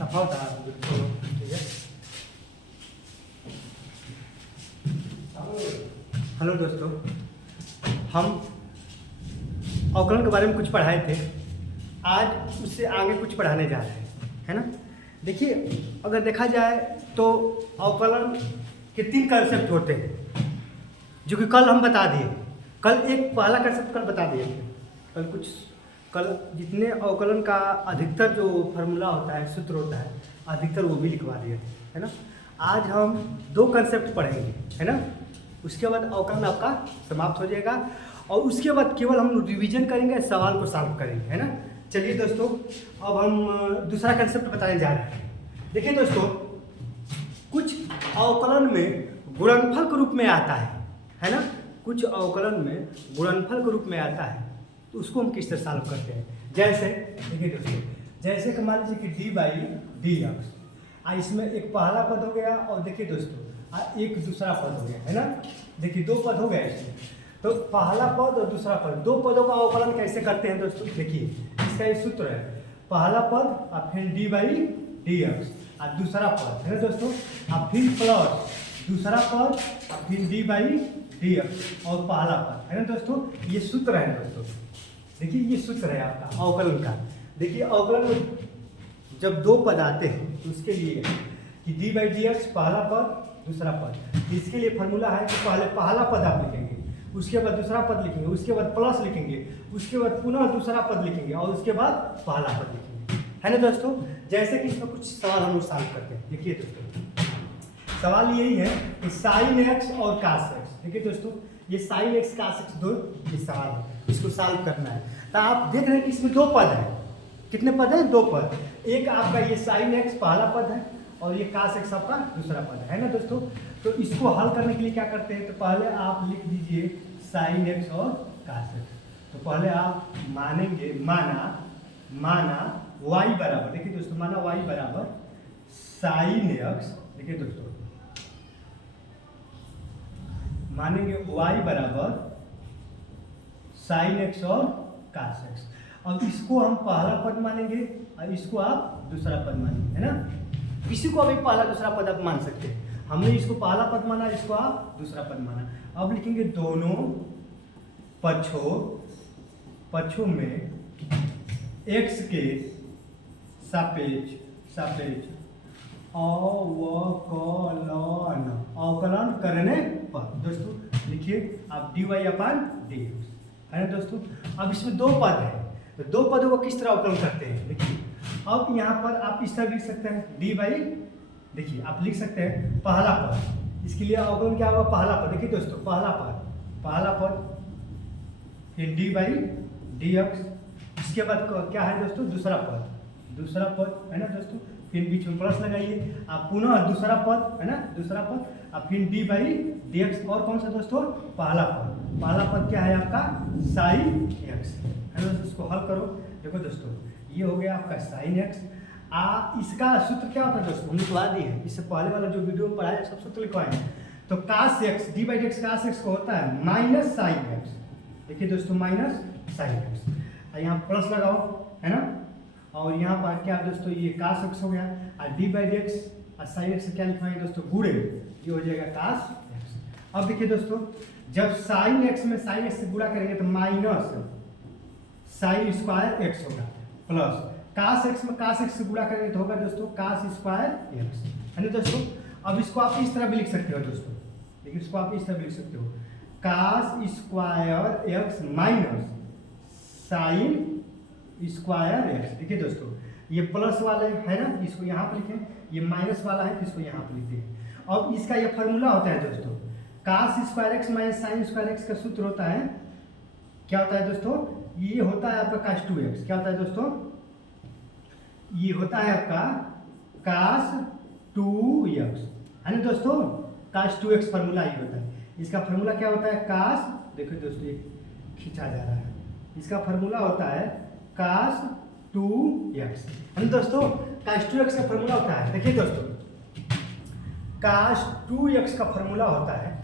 सफा था ठीक है। हेलो दोस्तों, हम अवकलन के बारे में कुछ पढ़ाए थे, आज उससे आगे कुछ पढ़ाने जा रहे हैं, है ना। देखिए, अगर देखा जाए तो अवकलन के 3 कंसेप्ट होते हैं जो कि कल हम बता दिए। कल एक पहला कंसेप्ट कल बता दिए थे। कल जितने अवकलन का अधिकतर जो फार्मूला होता है, सूत्र होता है, अधिकतर वो भी लिखवा दिए थे, है ना। आज हम 2 कंसेप्ट पढ़ेंगे, है ना। उसके बाद अवकलन आपका समाप्त हो जाएगा और उसके बाद केवल हम रिवीजन करेंगे, सवाल को सॉल्व करेंगे, है ना। चलिए दोस्तों, अब हम दूसरा कंसेप्ट बताने जा रहे हैं। देखिए दोस्तों, कुछ अवकलन में गुणनफल के रूप में आता है ना। कुछ अवकलन में गुणनफल के रूप में आता है, तो उसको हम किस तरह सॉल्व करते हैं। जैसे देखिए दोस्तों, जैसे कि मान लीजिए कि डी बाई डी एक्स, इसमें एक पहला पद हो गया और देखिए दोस्तों एक दूसरा पद हो गया, है ना। देखिए 2 पद हो गए इसमें, तो पहला पद और दूसरा पद, 2 पदों का अवकलन कैसे करते हैं दोस्तों। देखिए इसका ये सूत्र है, पहला पद और फिर डी बाई डी एक्स और दूसरा पद, है ना दोस्तों, और फिर प्लस दूसरा पद और फिर डी बाई डी एक्स और पहला पद, है ना दोस्तों। ये सूत्र है दोस्तों, देखिए ये सूत्र है आपका अवकलन का। देखिए अवकलन में जब 2 पद आते हैं तो उसके लिए कि डी बाई डी एक्स पहला पद दूसरा पद, इसके लिए फार्मूला है कि पहले पहला पद आप लिखेंगे, उसके बाद दूसरा पद लिखेंगे, उसके बाद प्लस लिखेंगे, उसके बाद पुनः दूसरा पद लिखेंगे और उसके बाद पहला पद लिखेंगे, है ना दोस्तों। जैसे कि इसमें कुछ सवाल हम लोग सॉल्व करते हैं। देखिए दोस्तों, सवाल यही है कि साइन एक्स और कास एक्स, देखिए दोस्तों ये साइन एक्स कास एक्स 2 ये सवाल है, इसको सॉल्व करना है। तो आप देख रहे हैं कि इसमें 2 पद है। कितने पद हैं? 2 पद। एक आपका ये साइन एक्स पहला पद है और ये कास एक्स आपका दूसरा पद है ना दोस्तों। तो इसको हल करने के लिए क्या करते हैं, तो पहले आप लिख दीजिए साइन एक्स और कास एक्स। तो पहले आप मानेंगे, माना y बराबर, देखिए दोस्तों माना y बराबर साइन एक्स, देखिए दोस्तों मानेंगे y बराबर साइन एक्स और कास एक्स। अब इसको हम पहला पद मानेंगे और इसको आप दूसरा पद मानेंगे, है ना। इसी को अभी पहला दूसरा पद आप मान सकते हैं। हमने इसको पहला पद माना, इसको आप दूसरा पद माना। अब लिखेंगे दोनों पक्षों में x के सापेक्ष अवकलन करने पर, दोस्तों लिखिए आप dy अपन dx, है ना दोस्तों। अब इसमें 2 पद है, तो 2 पदों को किस तरह अवकलन करते हैं। देखिए अब यहाँ पर आप इस तरह लिख सकते हैं डी बाई, देखिए आप लिख सकते हैं पहला पद, इसके लिए अवकलन क्या होगा, पहला पद। देखिए दोस्तों पहला पद फिर डी बाई डी एक्स, इसके बाद क्या है दोस्तों, दूसरा पद, है ना दोस्तों। फिर बीच में प्लस लगाइए, आप पुनः दूसरा पद, है ना, दूसरा पद, और फिर डी बाई डी एक्स और कौन सा दोस्तों, पहला पद क्या है आपका साइन एक्स, है ना। इसको हल करो, देखो दोस्तों ये हो गया आपका साइन एक्स। इसका सूत्र क्या होता है दोस्तों, हम लिखवा दिए, इससे पहले वाला जो वीडियो में पढ़ाया सब सूत्र लिखवाए। तो cos x, D by D x cos x को होता है माइनस साइन एक्स, देखिए दोस्तों माइनस साइन एक्स, यहाँ प्लस लगाओ, है ना। और यहाँ पर क्या दोस्तों, ये कास एक्स हो गया और डी बाई डी एक्स और साइन एक्स से क्या लिखवाएंगे दोस्तों, गुणे, ये हो जाएगा कास एक्स। अब देखिए दोस्तों, जब साइन एक्स में साइन एक्स से गुणा करेंगे तो माइनस साइन स्क्वायर एक्स होगा, प्लस कास एक्स में कास एक्स से गुणा करेंगे तो होगा दोस्तों कास स्क्वायर एक्स, है ना दोस्तों। अब इसको आप इस तरह भी लिख सकते हो दोस्तों, देखिए इसको आप इस तरह भी लिख सकते हो, cos square x minus sine square x. देखिए दोस्तों ये प्लस वाले है ना, इसको यहाँ पर लिखें, ये माइनस वाला है तो इसको यहाँ पर लिखते हैं। अब इसका ये फार्मूला होता है दोस्तों, cos square x minus sine square x का सूत्र होता है, क्या होता है दोस्तों, ये होता है आपका कास 2x, क्या होता है दोस्तों, ये होता है आपका कास 2x, है ना दोस्तों। कास 2x फार्मूला ये होता है, इसका फार्मूला क्या होता है, कास, देखो दोस्तों ये खींचा जा रहा है, इसका फार्मूला होता है कास 2x, है ना दोस्तों। कास 2x का फार्मूला होता है, देखिए दोस्तों कास 2x का फार्मूला होता है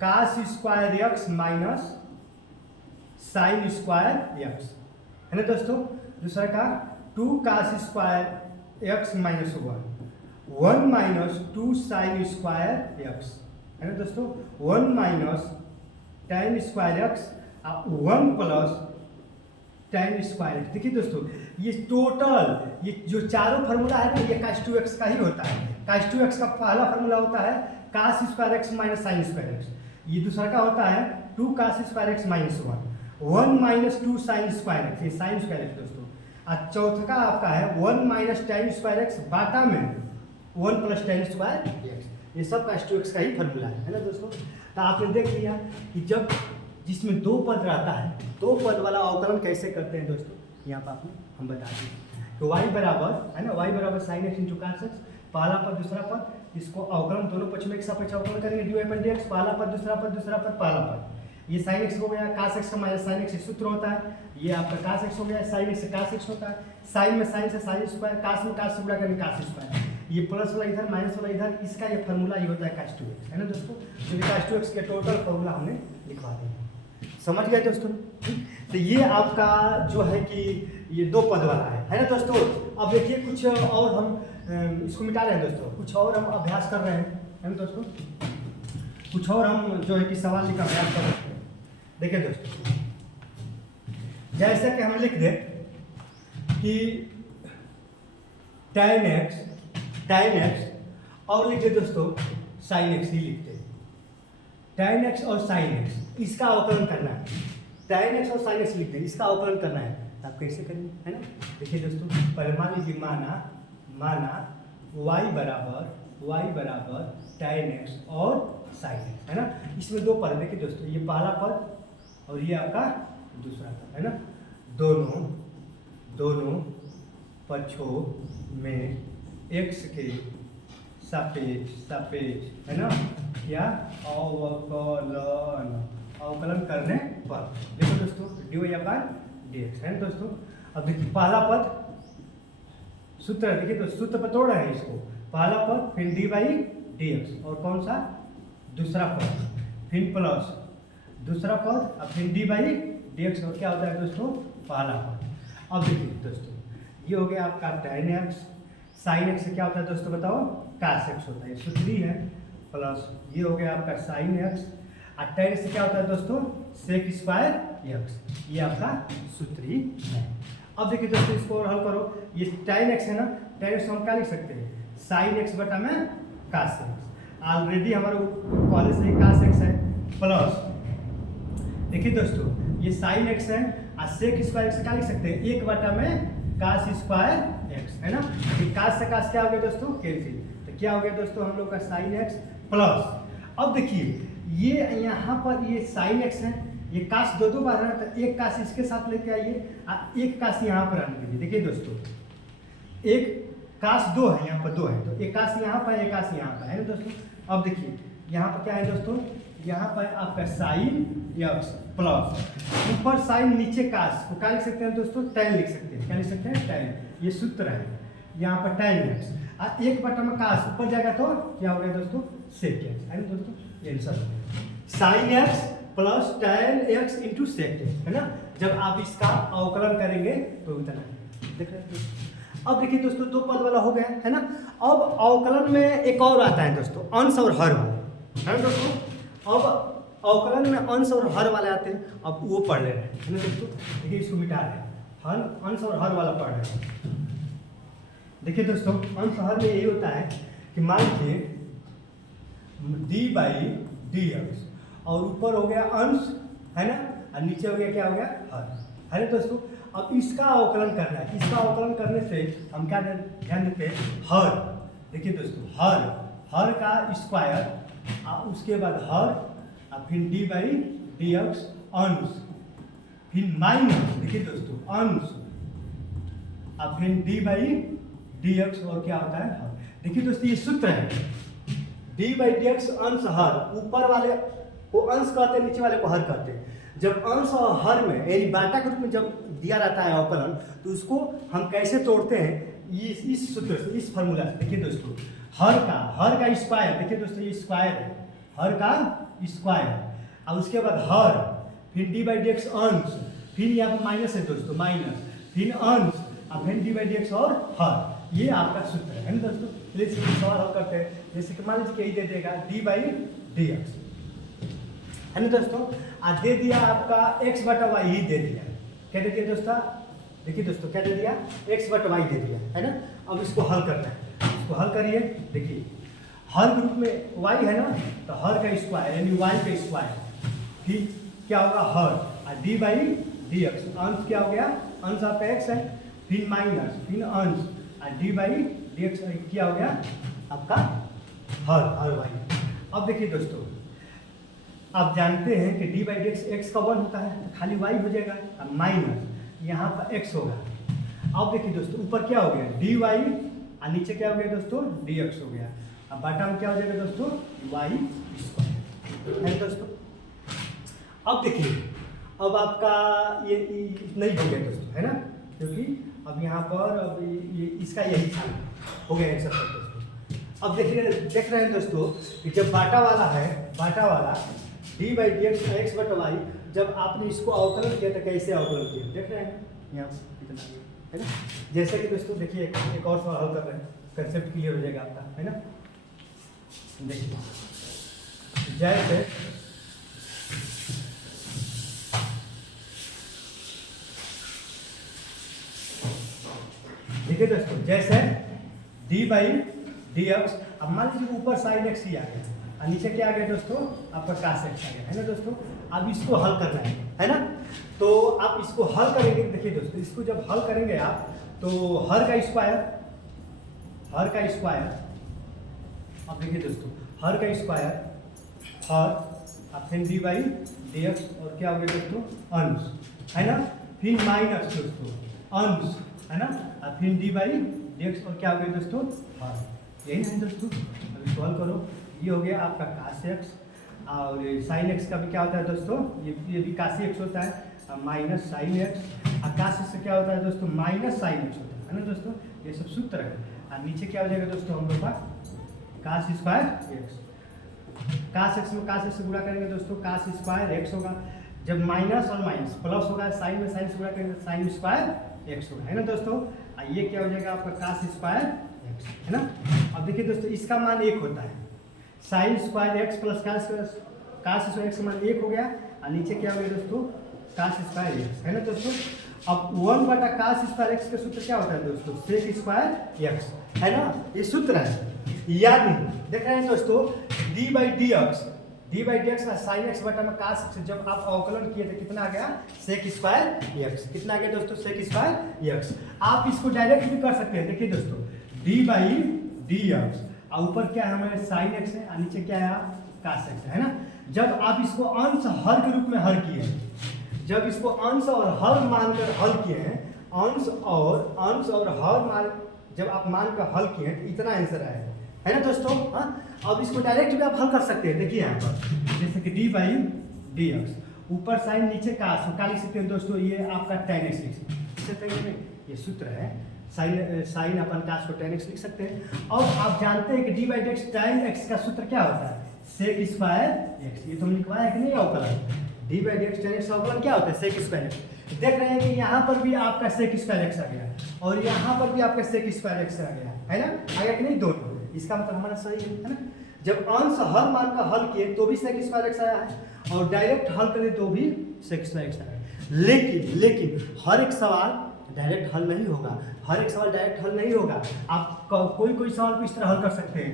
cos square x minus sine square x, है ना दोस्तों। दूसरा का 2 cos square x minus 1 minus 2 sine square x, है ना दोस्तों, 1 minus tan square x 1 plus tan square. देखिए दोस्तों, ये टोटल ये जो चारों फार्मूला है ना, ये cos 2x का ही होता है। cos 2x का पहला फार्मूला होता है cos square x minus sine square x, ये दूसरा का होता है 2 cos square x minus 1 minus 2 sine square x, ये साइन स्क्वायर एक्स दोस्तों। और चौथा का आपका है 1 माइनस tan स्क्वायर एक्स बाटा में 1 प्लस tan स्क्वायर एक्स, ये सब cos 2x का ही फार्मूला है ना दोस्तों। तो आपने देख लिया कि जब जिसमें दो पद रहता है, दो पद वाला अवकलन कैसे करते हैं दोस्तों, यहाँ पर आपको हम बता दें। तो y बराबर है ना, y बराबर sine x into cos x, पहला पद दूसरा पद, इसको अवकलन दोनों पक्ष में एक सापेक्ष अवकलन करेंगे dy बाई dx, पहला पद दूसरा पद पहला पद, ये साइन एक्स हो गया, कास एक्स का माइनस साइन एक्स सूत्र होता है, ये आपका कास एक्स हो गया, साइन एक्स से कास एक्स होता है, साइन में साइन से साइन स्क्वायर, कास में कास से गुणा करेंगे कास स्क्वायर, ये प्लस वाला इधर माइनस वाला इधर, इसका ये फार्मूला ये होता है cos 2x, है ना दोस्तों। तो ये cos 2x के टोटल फार्मूला हमने लिखवा दिया, समझ गए दोस्तों। तो ये आपका जो है कि ये दो पद वाला है ना दोस्तों। अब देखिए कुछ और हम इसको मिटा रहे हैं दोस्तों, कुछ और हम अभ्यास कर रहे हैं, है ना दोस्तों, कुछ और हम जो है कि सवाल का अभ्यास कर रहे हैं। देखिए दोस्तों, जैसे कि हम लिख दें कि tan x और लिखते दोस्तों sin x ही लिखते हैं, tan x और sin x, इसका अवकलन करना है, tan x और sin x लिखते हैं, इसका अवकलन करना है। तो आप कैसे करेंगे, है ना। देखिए दोस्तों, पहले मान लीजिए माना y बराबर tan x और sin x, है ना। इसमें दो पद, देखिए दोस्तों, ये पहला पद और ये आपका दूसरा पद, है ना। दोनों पक्षों में x के सापेक्ष है ना, या अवकलन करने पर, देखो दोस्तों dy बाई dx, है ना दोस्तों। अब देखिए पहला पद सूत्र, देखिए तो सूत्र पर तोड़ रहे हैं इसको, पहला पद फिर dy बाई dx और कौन सा दूसरा पद, फिर प्लस दूसरा पद और फिर dy बाई dx, और क्या होता है दोस्तों पहला पद। अब देखिए दोस्तों, ये हो गया आपका tan x, sin x से क्या होता है दोस्तों बताओ cos x होता है, ये सूत्री है, प्लस ये हो गया आपका sin x, और tan से क्या होता है दोस्तों sec स्क्वायर x, ये आपका सूत्री है। अब देखिए दोस्तों, इसको और हल करो, ये tan x है ना, tan x हम क्या लिख सकते हैं sin x बटा में cos x, ऑलरेडी हमारे पहले से ही cos x है, प्लस देखिए दोस्तों ये sin x है और sec स्क्वायर x क्या लिख सकते हैं 1 बटा में cos स्क्वायर x, है ना। cos से cos क्या हो गया दोस्तों कैंसिल, तो क्या हो गया दोस्तों हम लोग का sin x प्लस, अब देखिए ये यहाँ पर ये sin x है, ये cos दो बार है, तो एक cos इसके साथ लेके आइए और एक cos यहाँ पर आने दीजिए। देखिए दोस्तों, एक cos दो है, यहाँ पर दो है, तो एक cos यहाँ पर एक cos यहाँ पर, है ना दोस्तों। अब देखिए यहाँ पर क्या है दोस्तों, यहाँ पर आपका sin x प्लस ऊपर साइन नीचे cos को क्या लिख सकते हैं दोस्तों tan लिख सकते हैं, क्या लिख सकते हैं tan, ये सूत्र है, यहाँ पर tan x और 1 बटा में cos ऊपर जाएगा तो क्या हो गया दोस्तों sec x, है ना दोस्तों, ये answer sin x plus tan x into sec x, है ना। जब आप इसका अवकलन करेंगे तो इतना देख रहे हैं। अब देखिए दोस्तों दो पद वाला हो गया, है ना। अब अवकलन में एक और आता है दोस्तों अंश और हर वाला, है ना दोस्तों। अब अवकलन में अंश और हर वाले आते हैं, अब वो पढ़ ले रहे हैं, है ना दोस्तों। देखिए इसको मिटा रहे हैं, अंश और हर वाला पढ़ रहे हैं। देखिए दोस्तों, अंश हर में यही होता है कि मान लीजिए डी बाई डी एक्स और ऊपर हो गया अंश, है ना, और नीचे हो गया क्या हो गया हर, है ना दोस्तों। अब इसका अवकलन करना है, इसका अवकलन करने से हम क्या ध्यान देते हैं हर, देखिए दोस्तों हर का स्क्वायर और उसके बाद हर और फिर डी बाई डी एक्स अंश, फिर माइनस देखिए दोस्तों अंश और फिर डी बाई डी एक्स और क्या होता है हर। देखिए दोस्तों ये सूत्र है, डी बाई डी एक्स अंश हर, ऊपर वाले को अंश कहते हैं नीचे वाले को हर कहते हैं। जब अंश और हर में यानी बाटा के रूप में जब दिया रहता है अवकलन, तो उसको हम कैसे तोड़ते हैं इस सूत्र से, इस फार्मूला से। देखिए दोस्तों हर का स्क्वायर, देखिए दोस्तों ये स्क्वायर है, हर का स्क्वायर और उसके बाद हर, फिर डी बाई डी एक्स अंश, फिर यहाँ पर माइनस है दोस्तों माइनस, फिर अंश, अब फिर डी बाई डी एक्स और हर, ये आपका सूत्र है ना दोस्तों। चलिए सवाल हल करते हैं। जैसे कि मान लीजिए कि दे देगा डी बाई डी एक्स है ना दोस्तों, आज दे दिया आपका एक्स बटा वाई ही दे दिया। क्या दे दिया दोस्तों? देखिए दोस्तों क्या दे दिया, एक्स बटा वाई दे दिया है ना। अब इसको हल करना है, इसको हल करिए। देखिए हर ग्रुप में वाई है ना, तो हर का स्क्वायर यानी वाई का स्क्वायर, फिर क्या होगा हर, और डी बाई डी एक्स, अंश क्या हो गया, अंश आपका एक्स है, फिर माइनस, फिर अंश, और डी बाई डी एक्स क्या हो गया आपका हर वाई। अब देखिए दोस्तों, आप जानते हैं कि D by D x x का 1 होता है, तो खाली वाई हो जाएगा, और माइनस यहाँ पर एक्स होगा। अब देखिए दोस्तों, ऊपर क्या हो गया डी वाई, और नीचे क्या हो गया दोस्तों डी एक्स हो गया। अब बटा में क्या हो जाएगा दोस्तों, वाई स्क्वायर है दोस्तों। अब देखिए, अब आपका ये नहीं हो गया दोस्तों है ना, क्योंकि अब यहाँ पर अब ये इसका यही था, हो गया आंसर दोस्तों। अब देखिए, देख रहे हैं दोस्तों कि जब बाटा वाला है, बाटा वाला D by D x x but why, जब आपने इसको अवकलन किया तो कैसे अवकलन किया, देख रहे हैं यहाँ इतना है ना। जैसे कि दोस्तों देखिए, एक और सवाल हल कर रहे हैं, कंसेप्ट क्लियर हो जाएगा आपका है ना। देखिए जैसे देखिए दोस्तों, जैसे डी बाई डी एक्स, अब मान लीजिए ऊपर साइन एक्स ही आ गया और नीचे क्या आ गया दोस्तों आपका कास एक्स आ गया है ना दोस्तों। अब इसको हल करना है ना, तो आप इसको हल करेंगे। देखिए दोस्तों, इसको जब हल करेंगे आप, तो हर का स्क्वायर, हर का स्क्वायर, अब देखिए दोस्तों हर का स्क्वायर हर, अब फिर डी बाई डी एक्स, और क्या हो गया दोस्तों अंश है ना, फिर माइनस दोस्तों अंश है ना, और फिर डी बाई डी एक्स, और क्या हो गया दोस्तों हर, यही है दोस्तों। अब इसको हल करो, ये हो गया आपका कास एक्स, और साइन एक्स का भी क्या होता है दोस्तों, ये भी कासी एक्स होता है, माइनस साइन एक्स, और कास एक्स से क्या होता है दोस्तों माइनस साइन एक्स होता है ना दोस्तों। ये सब सूत्र है, और नीचे क्या हो जाएगा दोस्तों हम लोग का कास स्क्वायर एक्स, कास एक्स में कास एक्स से गुणा करेंगे दोस्तों, कास स्क्वायर एक्स होगा। जब माइनस और माइनस प्लस होगा, साइन में साइन से गुणा करेंगे साइन स्क्वायर एक्स होगा है ना दोस्तों। ये क्या हो जाएगा आपका कास स्क्वायर एक्स है ना। अब देखिए दोस्तों, इसका मान 1 होता है, sine square x plus cos square x का मान 1 हो गया, और नीचे क्या हो गया दोस्तों कास स्क्वायर एक्स है ना दोस्तों। अब 1 बटा कास स्क्वायर एक्स का सूत्र क्या होता है दोस्तों, सेक स्क्वायर एक्स है ना, ये सूत्र है। यानी देख रहे हैं दोस्तों, डी बाई डी एक्स का साइन एक्स बटा में कास एक्स, जब आप अवकलन किए थे कितना आ गया सेक स्क्वायर एक्स, कितना आ गया दोस्तों सेक स्क्वायर एक्स। आप इसको डायरेक्ट भी कर सकते हैं। देखिए दोस्तों, डी बाई डी एक्स, और ऊपर क्या है हमारे साइन एक्स है, और नीचे क्या है कास एक्स है ना। जब आप इसको अंश हर के रूप में हल किए हैं, जब इसको अंश और हर मानकर हल किए हैं, अंश और हर मान जब आप मानकर हल किए हैं, तो इतना आंसर आएगा है ना दोस्तों। हाँ, अब इसको डायरेक्ट भी आप हल कर सकते हैं। देखिए यहाँ पर जैसे कि डी बाई डी एक्स, ऊपर साइन नीचे कास, क्या लिख सकते हैं दोस्तों, ये आपका tan x लिख सकते हैं, ये सूत्र है, साइन अपन कास को tan x लिख सकते हैं। और आप जानते हैं कि D by D x tan x का सूत्र क्या होता है, सेक स्क्वायर एक्स। ये तो हम लिखवाया है कि नहीं अवकलन, D by D x tan x का अवकलन क्या होता है सेक स्क्वायर एक्स। देख रहे हैं कि यहाँ पर भी आपका सेक स्क्वायर एक्स आ गया, और यहाँ पर भी आपका सेक स्क्वायर एक्स आ गया है ना, आया कि नहीं दोनों। इसका मतलब हमारा सही है ना। जब अंश हर मान का हल किए तो भी सेक स्क्वायर एक्स आया है, और डायरेक्ट हल करें तो भी सेक स्क्वायर एक्स आया है। लेकिन हर एक सवाल डायरेक्ट हल नहीं होगा, हर एक सवाल डायरेक्ट हल नहीं होगा। आप कोई सवाल को इस तरह हल कर सकते हैं,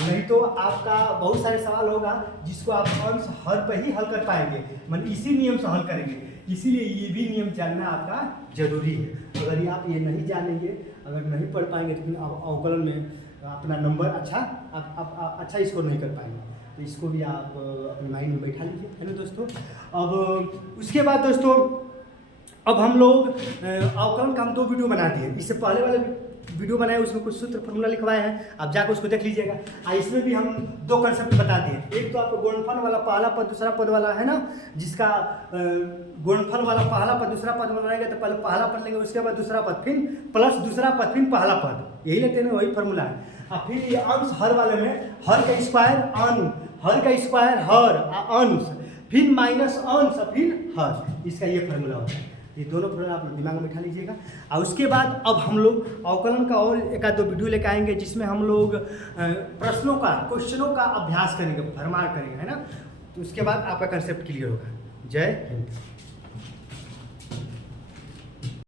नहीं तो आपका बहुत सारे सवाल होगा जिसको आप अंश हर पर ही हल कर पाएंगे, मतलब इसी नियम से हल करेंगे। इसीलिए ये भी नियम जानना आपका जरूरी है। अगर आप ये नहीं जानेंगे, अगर नहीं पढ़ पाएंगे, तो फिर आप अवकलन में अपना नंबर अच्छा स्कोर नहीं कर पाएंगे। तो इसको भी आप अपने माइंड में बैठा लीजिए है ना दोस्तों। अब उसके बाद दोस्तों, अब हम लोग अवकलन का हम 2 वीडियो बना दिए। इससे पहले वाले वीडियो बनाए उसमें कुछ सूत्र फॉर्मूला लिखवाए हैं, आप जाकर उसको देख लीजिएगा। इसमें भी हम 2 कंसेप्ट बता दिए। एक तो आपको गुणनफल वाला पहला पद दूसरा पद वाला है ना, जिसका गुणनफल वाला पहला पद दूसरा पद बनाएगा तो पहले पहला पद लेंगे, उसके बाद दूसरा पद, फिर प्लस दूसरा पद, फिर पहला पद, यही लेते हैं, वही फॉर्मूला है। और फिर ये अंश हर वाले में हर का स्क्वायर हर का स्क्वायर हर अंश, फिर माइनस अंश, फिर हर, इसका ये फॉर्मूला होता है। ये दोनों प्रश्न आप लोग दिमाग में बिठा लीजिएगा। और उसके बाद अब हम लोग अवकलन का और एक आध दो वीडियो लेकर आएंगे जिसमें हम लोग प्रश्नों का, क्वेश्चनों का अभ्यास करेंगे, भरमार करेंगे, है ना। तो उसके बाद आपका कंसेप्ट क्लियर होगा। जय हिंद।